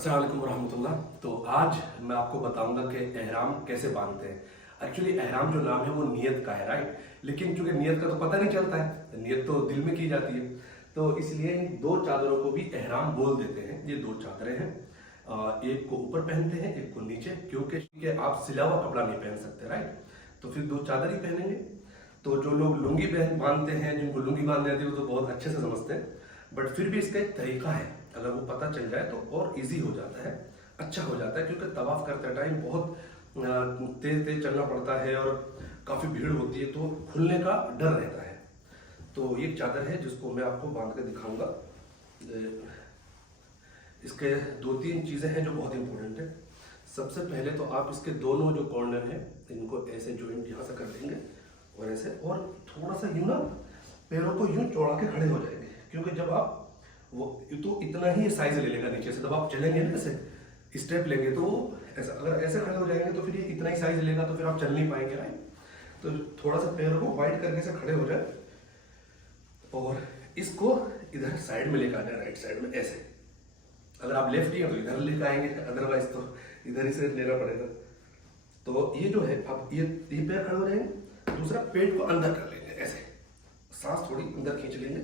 अस्सलाम वालेकुम रहमतुल्लाह। तो आज मैं आपको बताऊंगा कि एहराम कैसे बांधते हैं। एक्चुअली एहराम जो नाम है वो नियत का है, राइट। लेकिन चूंकि नियत का तो पता नहीं चलता है, नियत तो दिल में की जाती है, तो इसलिए इन दो चादरों को भी एहराम बोल देते हैं। ये दो चादरें हैं, एक को ऊपर पहनते हैं, एक को नीचे, क्योंकि आप सिला हुआ कपड़ा नहीं पहन सकते, राइट। तो फिर दो चादर ही पहनेंगे। तो जो लोग लुंगी बांधते हैं, जिनको लुंगी बांधने आती है, वो तो बहुत अच्छे से समझते हैं, बट फिर भी इसका एक तरीका है, अगर वो पता चल जाए तो और इजी हो जाता है, अच्छा हो जाता है। क्योंकि तवाफ करते टाइम बहुत तेज तेज चलना पड़ता है और काफ़ी भीड़ होती है, तो खुलने का डर रहता है। तो ये चादर है जिसको मैं आपको बांध के दिखाऊंगा। इसके दो तीन चीज़ें हैं जो बहुत इंपॉर्टेंट है। सबसे पहले तो आप इसके दोनों जो कॉर्नर हैं इनको ऐसे जॉइंट यहाँ से कर देंगे और ऐसे, और थोड़ा सा यूँ ना पैरों को यूँ चौड़ा के खड़े हो जाएंगे, क्योंकि जब आप वो तो इतना ही साइज ले लेगा नीचे से। जब आप चलेंगे ना, ऐसे स्टेप लेंगे तो वो ऐसा, अगर ऐसे खड़े हो जाएंगे तो फिर ये इतना ही साइज लेगा, तो फिर आप चल नहीं पाएंगे, राइट। तो थोड़ा सा पैरों को वाइड करके से खड़े हो जाए और इसको इधर साइड में लेकर आना है, राइट साइड में ऐसे। अगर आप लेफ्ट ही हैं तो इधर लेकर आएंगे, अदरवाइज तो इधर ही से लेना पड़ेगा। तो ये जो है, आप ये पैर खड़े हो जाएंगे, दूसरा पेट को अंदर कर लेंगे ऐसे, सांस थोड़ी अंदर खींच लेंगे,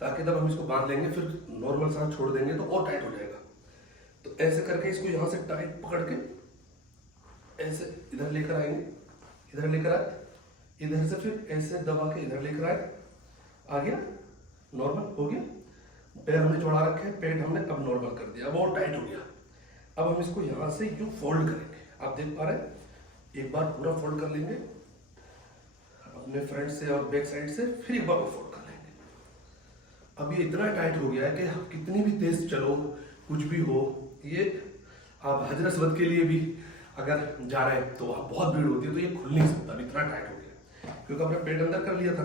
ताकि जब हम इसको बांध लेंगे फिर नॉर्मल सांस छोड़ देंगे तो और टाइट हो जाएगा। तो ऐसे करके इसको यहाँ से टाइट पकड़ के ऐसे इधर लेकर आएंगे, इधर लेकर आए, इधर से फिर ऐसे दबा के इधर लेकर आए, आ गया, नॉर्मल हो गया। पैर हमने चौड़ा रखे हैं, पेट हमने अब नॉर्मल कर दिया, अब और टाइट हो गया। अब हम इसको यहाँ से यूँ फोल्ड करेंगे, आप देख पा रहे हैं, एक बार पूरा फोल्ड कर लेंगे अपने फ्रंट से और बैक साइड से, फिर एक बार और फोल्ड कर लेंगे। अब ये इतना टाइट हो गया है कि आप कितनी भी तेज चलो, कुछ भी हो, ये आप हजरत असवद के लिए भी अगर जा रहे हैं तो आप बहुत भीड़ होती है तो ये खुल नहीं सकता, अब इतना टाइट हो गया, क्योंकि आपने पेट अंदर कर लिया था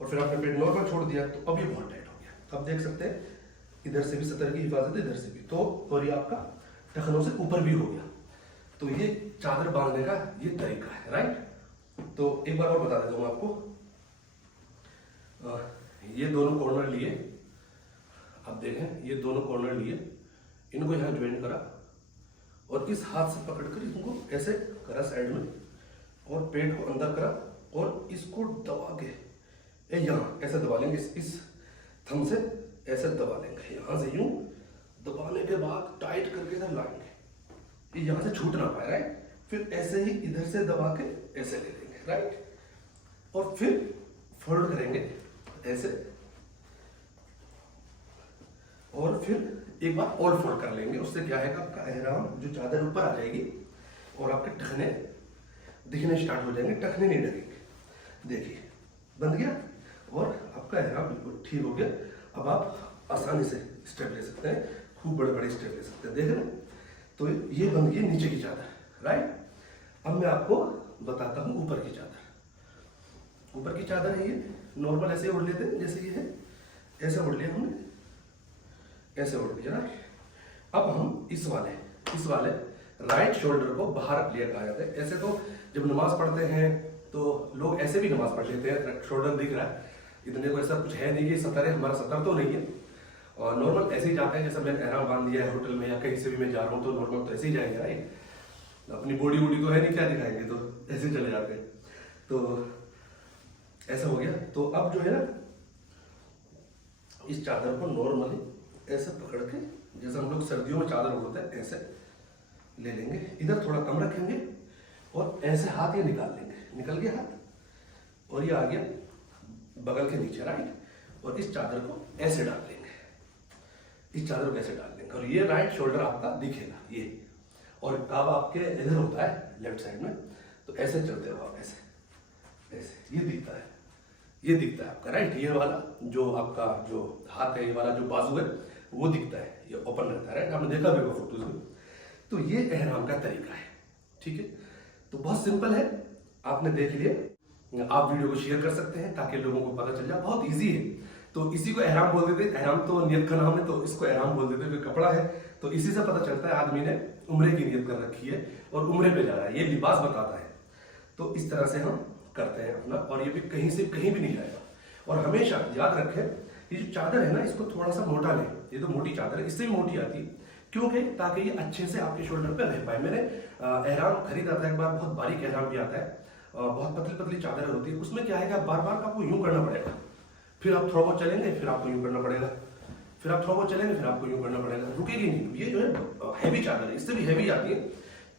और फिर आपने पेट नॉर्मल छोड़ दिया, तो अब ये बहुत टाइट हो गया। अब देख सकते हैं इधर से भी सतर की हिफाजत है, इधर से भी, तो और ये आपका टखनों से ऊपर भी हो गया। तो ये चादर बांधने का ये तरीका है, राइट। तो एक बार और बता देता हूँ आपको। ये दोनों कॉर्नर लिए, आप देखें, ये दोनों कॉर्नर लिए, इनको यहाँ ज्वाइन करा और इस हाथ से पकड़कर इनको ऐसे करा साइड में, और पेट को अंदर करा और इसको दबा के यहाँ ऐसे दबा लेंगे, इस थंब से ऐसे दबा लेंगे, यहाँ से यूं दबाने के बाद टाइट करके इधर लाएंगे, ये यहाँ से छूट ना पाए, राइट। फिर ऐसे ही इधर से दबा के ऐसे ले लेंगे, राइट, और फिर फोल्ड करेंगे ऐसे, और फिर एक बार और फोल्ड कर लेंगे। उससे क्या है, आपका एहराम जो चादर ऊपर आ जाएगी और आपके टखने दिखने स्टार्ट हो जाएंगे, टखने नहीं लगेंगे। देखिए बंद गया और आपका एहराम बिल्कुल ठीक हो गया। अब आप आसानी से स्टेप ले सकते हैं, खूब बड़े बड़े स्टेप ले सकते हैं, देख रहे हैं। तो ये बन गई नीचे की चादर, राइट। अब मैं आपको बताता हूँ ऊपर की चादर। ऊपर की चादर है ये, नॉर्मल ऐसे ओढ़ लेते हैं जैसे ये है, ऐसे ओढ़ लिया हमने, ऐसे ओढ़ लिया, राइट। अब हम इस वाले राइट शोल्डर को बाहर रख लिया, कहा जाता है। ऐसे तो जब नमाज पढ़ते हैं तो लोग ऐसे भी नमाज पढ़ लेते हैं, शोल्डर दिख रहा है, इतने को ऐसा कुछ है नहीं कि सतर है, हमारा सतर तो नहीं है, और नॉर्मल ऐसे ही जाते हैं। जैसे मैंने एहराम बांध दिया है होटल में या कहीं से भी मैं जा रहा हूँ तो नॉर्मल तो ऐसे ही जाएंगे, राइट। अपनी बॉडी वॉडी तो है नहीं, क्या दिखाएंगे, तो ऐसे चले जाते हैं। तो ऐसा हो गया। तो अब जो है ना, इस चादर को नॉर्मली ऐसे पकड़ के, जैसे हम लोग सर्दियों में चादर ओढ़ते हैं, ऐसे ले लेंगे, इधर थोड़ा कम रखेंगे और ऐसे हाथ ये निकाल लेंगे, निकल गया हाथ और ये आ गया बगल के नीचे, राइट। और इस चादर को ऐसे डाल लेंगे, इस चादर को ऐसे डाल लेंगे, और ये राइट शोल्डर आपका दिखेगा ये, और काब आपके इधर होता है लेफ्ट साइड में, तो ऐसे चलते हो आप, ऐसे ऐसे ये दिखता है, ये दिखता है आपका, राइट। ये वाला जो आपका जो हाथ है, ये वाला जो बाजू है वो दिखता है, ये ओपन रहता है, राइट। आपने देखा भी होगा फोटोज में। तो ये एहराम का तरीका है, ठीक है। तो बहुत सिंपल है, आपने देख लिया। आप वीडियो को शेयर कर सकते हैं ताकि लोगों को पता चल जाए, बहुत इजी है। तो इसी को एहराम बोल देते हैं, एहराम तो नियत का नाम है, तो इसको एहराम बोल देते हैं। कपड़ा है तो इसी से पता चलता है आदमी ने उम्रे की नियत कर रखी है और उम्रे पे जा रहा है, ये लिबास बताता है। तो इस तरह से हम करते हैं अपना, और ये भी कहीं से कहीं भी नहीं जाएगा। और हमेशा याद रखें, ये जो चादर है ना, इसको थोड़ा सा मोटा लें, ये तो मोटी चादर है, इससे भी मोटी आती है, क्योंकि ताकि ये अच्छे से आपके शोल्डर पे रह पाए। मैंने एहराम खरीदा था एक बार, बहुत बारीक एहराम भी आता है, बहुत पतली पतली चादर होती है, उसमें क्या है कि आप बार बार आपको यूं करना पड़ेगा, फिर आप थोड़ा बहुत चलेंगे फिर आपको यूं करना पड़ेगा, फिर आप थोड़ा बहुत चलेंगे फिर आपको यूं करना पड़ेगा, रुकेगी नहीं। ये जो है हैवी चादर है, इससे भी हैवी आती है,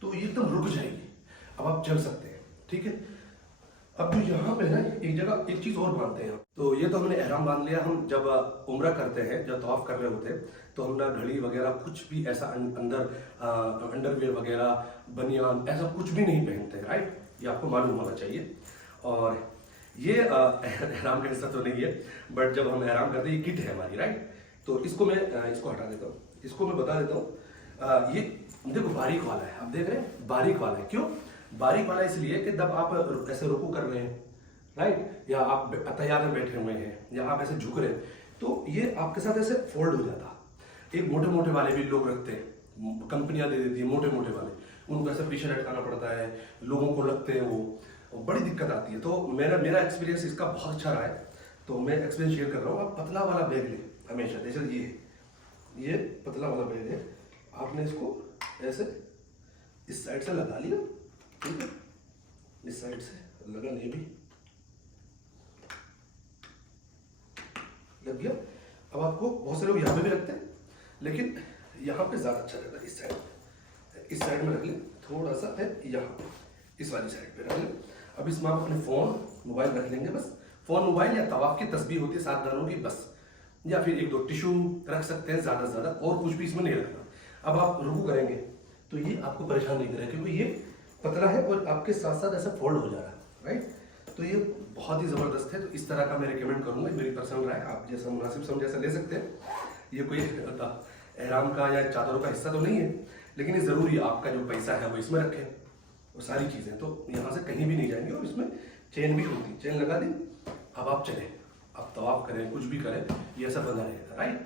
तो ये एकदम रुक जाएगी, अब आप चल सकते हैं। ठीक है, अब जो यहाँ पे ना एक जगह एक चीज और बांधते हैं। तो ये तो हमने एहराम बांध लिया। हम जब उम्रा करते हैं, जब तवाफ कर रहे होते हैं, तो हम ना घड़ी वगैरह कुछ भी ऐसा अंदर अंडरवियर वगैरह बनियान ऐसा कुछ भी नहीं पहनते हैं, राइट? ये आपको मालूम होना चाहिए। और ये एहराम का हिस्सा तो नहीं है, बट जब हम एहराम करते हैं ये किट है हमारी, राइट? तो इसको मैं इसको हटा देता हूँ, इसको मैं बता देता हूँ। ये देखो बारीक वाला है, आप देख रहे हैं बारीक वाला है। क्यों बारीक वाला? इसलिए कि जब आप ऐसे रुकू कर रहे हैं, राइट, या आप तैयार में बैठे हुए हैं, या आप ऐसे झुक रहे हैं, तो ये आपके साथ ऐसे फोल्ड हो जाता। एक मोटे मोटे वाले भी लोग रखते हैं, कंपनियां दे देती है मोटे मोटे वाले, उनको ऐसे पीछे लटकाना पड़ता है, लोगों को लगते हैं वो बड़ी दिक्कत आती है। तो मेरा एक्सपीरियंस इसका बहुत अच्छा रहा है, तो मैं एक्सपीरियंस शेयर कर रहा हूँ। आप पतला वाला बैग लें हमेशा, जैसे ये पतला वाला बैग है, आपने इसको ऐसे इस साइड से लगा लिया, ठीक है, इस साइड से लगा, नहीं भी लग गया। अब आपको बहुत से लोग यहाँ पे भी रखते हैं, लेकिन यहाँ पे ज्यादा अच्छा रहता है। इस साइड में रख लें, थोड़ा सा है यहाँ इस वाली साइड पे रख लें। अब इसमें आप अपने फोन मोबाइल रख लेंगे, बस फोन मोबाइल, या तवाफ की तस्बीह होती है 7 दानों की, बस, या फिर 1-2 टिश्यू रख सकते हैं, ज्यादा से ज्यादा, और कुछ भी इसमें नहीं रखना। अब आप रुकू करेंगे तो ये आपको परेशान नहीं करेगा, क्योंकि ये पतला है और आपके साथ साथ ऐसा फोल्ड हो जा रहा है, राइट? तो ये बहुत ही जबरदस्त है। तो इस तरह का मैं रिकमेंड करूंगा, मेरी पर्सनल राय, आप जैसा मुनासिब समझ ऐसा ले सकते हैं। ये कोई एहराम का या चादरों का हिस्सा तो नहीं है, लेकिन ये जरूरी है, आपका जो पैसा है वो इसमें रखें, और सारी चीजें तो यहाँ से कहीं भी नहीं जाएंगे। और इसमें चेन भी होती है, चेन लगा दी, अब आप चलें, आप तवाफ करें, कुछ भी करें, ये ऐसा बंधा रहेगा, राइट?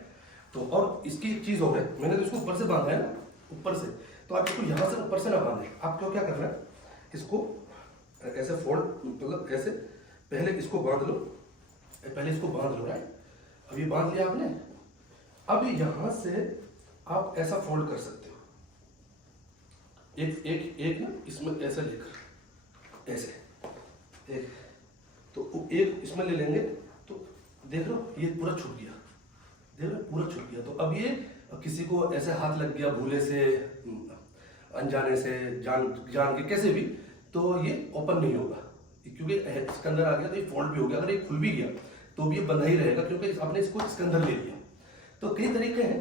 तो और इसकी एक चीज हो गई, मैंने तो इसको ऊपर से बांधा है ना, ऊपर से, तो आप इसको यहाँ से ऊपर से ना बांधे। आपको क्या करना है, इसको ऐसे फोल्ड, मतलब ऐसे पहले इसको बांध लो, राइट? अब ये बांध लिया आपने, अब यहां से आप ऐसा फोल्ड कर सकते हो, एक ना इसमें ऐसा लेकर, ऐसे एक, तो एक इसमें ले लेंगे, तो देख लो ये पूरा छूट गया, देख लो पूरा छूट गया। तो अब ये किसी को ऐसे हाथ लग गया भूले से, अनजाने से, जान के, कैसे भी, तो ये ओपन नहीं होगा, क्योंकि इसके अंदर आ गया तो ये फोल्ड भी हो गया। अगर ये खुल भी गया तो भी ये बंधा ही रहेगा, क्योंकि आपने इसको इसके अंदर ले लिया। तो कई तरीके हैं,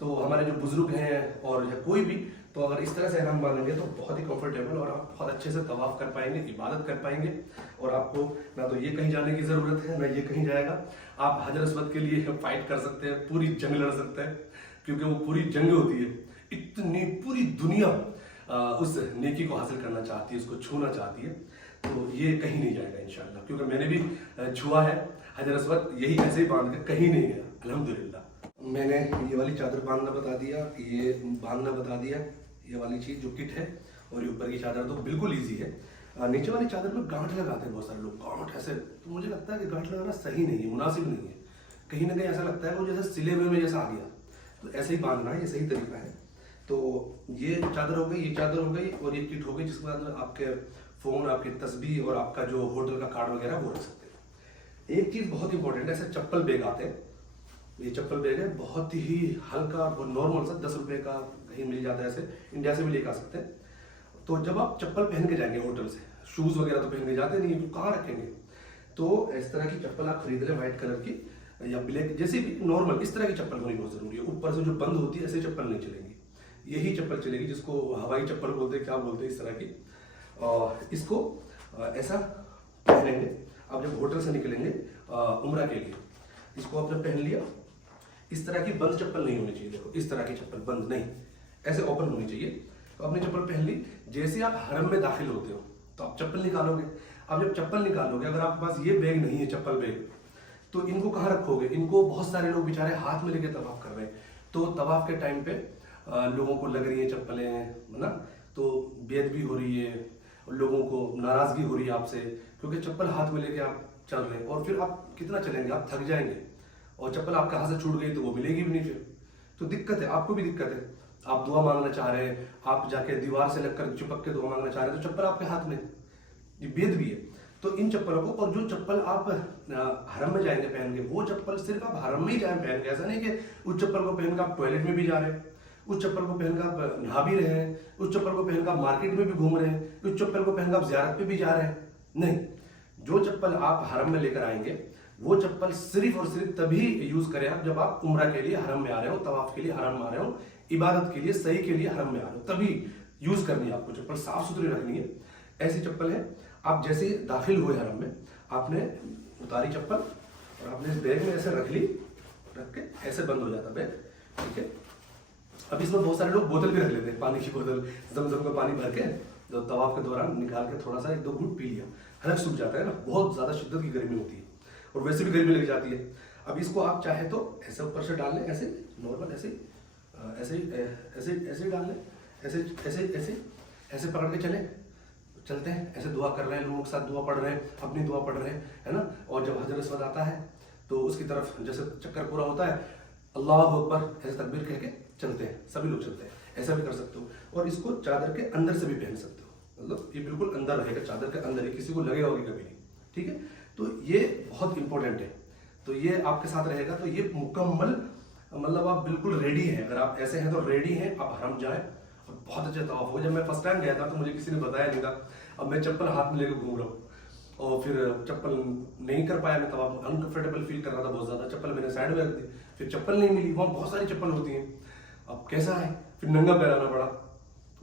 तो हमारे जो बुजुर्ग हैं और या कोई भी, तो अगर इस तरह से एहराम बांधेंगे तो बहुत ही कंफर्टेबल, और आप बहुत अच्छे से तवाफ कर पाएंगे, इबादत कर पाएंगे, और आपको ना तो ये कहीं जाने की जरूरत है, ना ये कहीं जाएगा। आप हजर अस्वद के लिए फाइट कर सकते हैं, पूरी जंग लड़ सकते हैं, क्योंकि वो पूरी जंग होती है, इतनी पूरी दुनिया उस नेकी को हासिल करना चाहती है, उसको छूना चाहती है, तो ये कहीं नहीं जाएगा इंशाल्लाह। क्योंकि मैंने भी छुआ है हजर अस्वद, यही ऐसे ही बांध के कहीं नहीं गया अल्हम्दुलिल्लाह। मैंने ये वाली चादर बांधना बता दिया, ये बांधना बता दिया, ये वाली चीज जो किट है, और ये ऊपर की चादर तो बिल्कुल ईजी है। नीचे वाली चादर में गांठ लगाते हैं बहुत सारे लोग, गांठ ऐसे, तो मुझे लगता है कि गांठ लगाना सही नहीं है, मुनासिब नहीं है। कहीं ना कहीं ऐसा लगता है वो जैसे सिले हुए में जैसा आ गया, तो ऐसे ही बांधना है, ये सही तरीका है। तो ये चादर हो गई, ये चादर हो गई, और ये किट हो गई, जिसके बाद आपके फोन, आपकी तस्बीह और आपका जो होटल का कार्ड वगैरह वो रख सकते हैं। एक चीज बहुत इंपॉर्टेंट है, ऐसे चप्पल बैग आते हैं, ये चप्पल बैग है, बहुत ही हल्का और नॉर्मल सा, 10 रुपए का कहीं मिल जाता है, ऐसे इंडिया से भी लेकर आ सकते हैं। तो जब आप चप्पल पहन के जाएंगे होटल से, शूज वगैरह तो पहन के जाते नहीं है, तो कहाँ रखेंगे? तो इस तरह की चप्पल आप खरीद लें, व्हाइट कलर की या ब्लैक, जैसे भी नॉर्मल, इस तरह की चप्पल होनी बहुत जरूरी है। ऊपर से जो बंद होती है, ऐसी चप्पल नहीं चलेगी, यही चप्पल चलेगी, जिसको हवाई चप्पल बोलते हैं, क्या बोलते हैं, इस तरह की। इसको ऐसा पहनेंगे, आप जब होटल से निकलेंगे उम्रा के लिए, इसको आपने पहन लिया। इस तरह की बंद चप्पल नहीं होनी चाहिए, देखो इस तरह की चप्पल बंद नहीं, ऐसे ओपन होनी चाहिए। तो आपने चप्पल पहन ली, जैसे आप हरम में दाखिल होते हो तो आप चप्पल निकालोगे। अब जब चप्पल निकालोगे, अगर आपके पास ये बैग नहीं है, चप्पल बैग, तो इनको कहाँ रखोगे? इनको बहुत सारे लोग बेचारे हाथ में लेके तवाफ कर रहे हैं, तो तवाफ के टाइम पे लोगों को लग रही है चप्पलें, है ना, तो बेअदबी हो रही है, लोगों को नाराजगी हो रही है आपसे, क्योंकि चप्पल हाथ में लेके आप चल रहे हैं, और फिर आप कितना चलेंगे, आप थक जाएंगे, और चप्पल आपके हाथ से छूट गई तो वो मिलेगी भी नहीं फिर, तो दिक्कत है, आपको भी दिक्कत है। आप दुआ मांगना चाह रहे हैं, आप जाके दीवार से लगकर चिपक के दुआ मांगना चाह रहे हैं, तो चप्पल आपके हाथ में, ये वेद भी है। तो इन चप्पलों को, और जो चप्पल आप हरम में जाएंगे पहन के, वो चप्पल सिर्फ आप हरम में ही जाए पहन के, ऐसा नहीं कि उस चप्पल को पहन कर आप टॉयलेट में भी जा रहे हैं, उस चप्पल को पहनकर आप नहा भी रहे हैं, उस चप्पल को पहनकर आप मार्केट में भी घूम रहे हैं, उस चप्पल को पहनकर आप ज़ियारत पे भी जा रहे हैं। नहीं, जो चप्पल आप हरम में लेकर आएंगे वो चप्पल सिर्फ और सिर्फ तभी यूज करें आप जब आप उम्रा के लिए हरम में आ रहे हो, तवाफ के लिए हरम में आ रहे हो, इबादत के लिए सही के लिए हरम में आ रहे हो, तभी यूज करनी है आपको। चप्पल साफ सुथरी रखनी है। ऐसी चप्पल है, आप जैसे दाखिल हुए हरम में, आपने उतारी चप्पल और आपने इस बैग में ऐसे रख ली, रख के ऐसे बंद हो जाता बैग, ठीक है। अब इसमें बहुत सारे लोग बोतल भी रख लेते हैं, पानी की बोतल, जमजम का पानी भर के तो तवाफ के दौरान निकाल के थोड़ा सा 1-2 घूंट पी लिया, हलक सूख जाता है ना, बहुत ज्यादा शिद्दत की गर्मी होती है और वैसे भी गर्मी लग जाती है। अब इसको आप चाहे तो ऐसे ऊपर से डाल लें, ऐसे नॉर्मल, ऐसे ऐसे ऐसे ऐसे डाल लें, ऐसे ऐसे ऐसे ऐसे पकड़ के चलते हैं, ऐसे दुआ कर रहे हैं, लोगों के साथ दुआ पढ़ रहे हैं, अपनी दुआ पढ़ रहे हैं, है ना। और जब हजर अस्वद आता है तो उसकी तरफ जैसे चक्कर पूरा होता है, अल्लाह अकबर ऐसे तकबीर कह के चलते हैं, सभी लोग चलते हैं, ऐसा भी कर सकते हो। और इसको चादर के अंदर से भी पहन सकते हो, मतलब ये बिल्कुल अंदर रहेगा, चादर के अंदर ही, किसी को लगेगा होगी कभी नहीं, ठीक है। तो ये बहुत इंपॉर्टेंट है, तो ये आपके साथ रहेगा, तो ये मुकम्मल, मतलब आप बिल्कुल रेडी हैं। अगर आप ऐसे हैं तो रेडी हैं, आप हरम जाए और बहुत अच्छे तवाफ हो। जब मैं फर्स्ट टाइम गया था तो मुझे किसी ने बताया नहीं था, अब मैं चप्पल हाथ में लेकर घूम रहा हूँ और फिर चप्पल नहीं कर पाया मैं तवाफ, अनकंफर्टेबल फील कर रहा था बहुत ज्यादा, चप्पल मैंने साइड में रख दी, फिर चप्पल नहीं मिली, वहाँ बहुत सारी चप्पल होती हैं, अब कैसा है, फिर नंगा पैर आना पड़ा,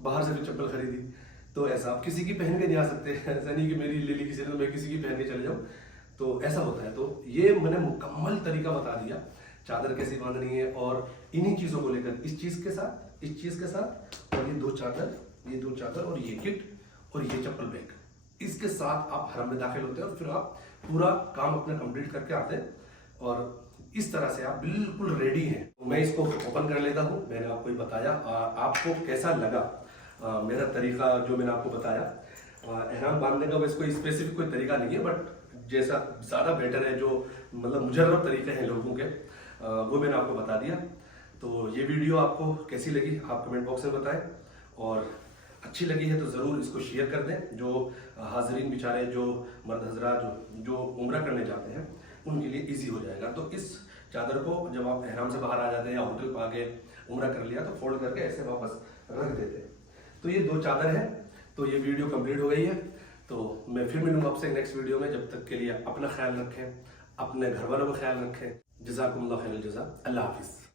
बाहर से फिर चप्पल खरीदी। तो ऐसा आप किसी की पहन के नहीं आ सकते, ऐसा नहीं कि मेरी ले ली किसी ने तो मैं किसी की पहन के चले जाऊँ, तो ऐसा होता है। तो ये मैंने मुकम्मल तरीका बता दिया, चादर कैसी बांधनी है, और इन्हीं चीज़ों को लेकर, इस चीज़ के साथ, इस चीज़ के साथ, और ये दो चादर और ये किट और ये चप्पल बैग, इसके साथ आप हरम में दाखिल होते हैं और फिर आप पूरा काम अपना कंप्लीट करके आते हैं, और इस तरह से आप बिल्कुल रेडी हैं। मैं इसको ओपन कर लेता हूँ, मैंने आपको ये बताया, आपको कैसा लगा मेरा तरीका जो मैंने आपको बताया। एहराम बांधने का वैसे कोई स्पेसिफिक कोई तरीका नहीं है, बट जैसा ज़्यादा बेटर है, जो मतलब मुजर्रब तरीके हैं लोगों के, वो मैंने आपको बता दिया। तो ये वीडियो आपको कैसी लगी आप कमेंट बॉक्स में बताएं, और अच्छी लगी है तो ज़रूर इसको शेयर कर दें। जो हाजरीन बेचारे, जो मर्द हजरा जो उम्रा करने जाते हैं, उनके लिए इजी हो जाएगा। तो इस चादर को जब आप एहराम से बाहर आ जाते हैं या होटल पर आगे उम्रा कर लिया तो फोल्ड करके ऐसे वापस रख देते हैं। तो ये 2 चादर है। तो ये वीडियो कंप्लीट हो गई है, तो मैं फिर मिलूंगा आपसे नेक्स्ट वीडियो में। जब तक के लिए अपना ख्याल रखें, अपने घर वालों का ख्याल रखें। जज़ाकुमुल्लाह खैरल जज़ा। अल्लाह हाफिज़।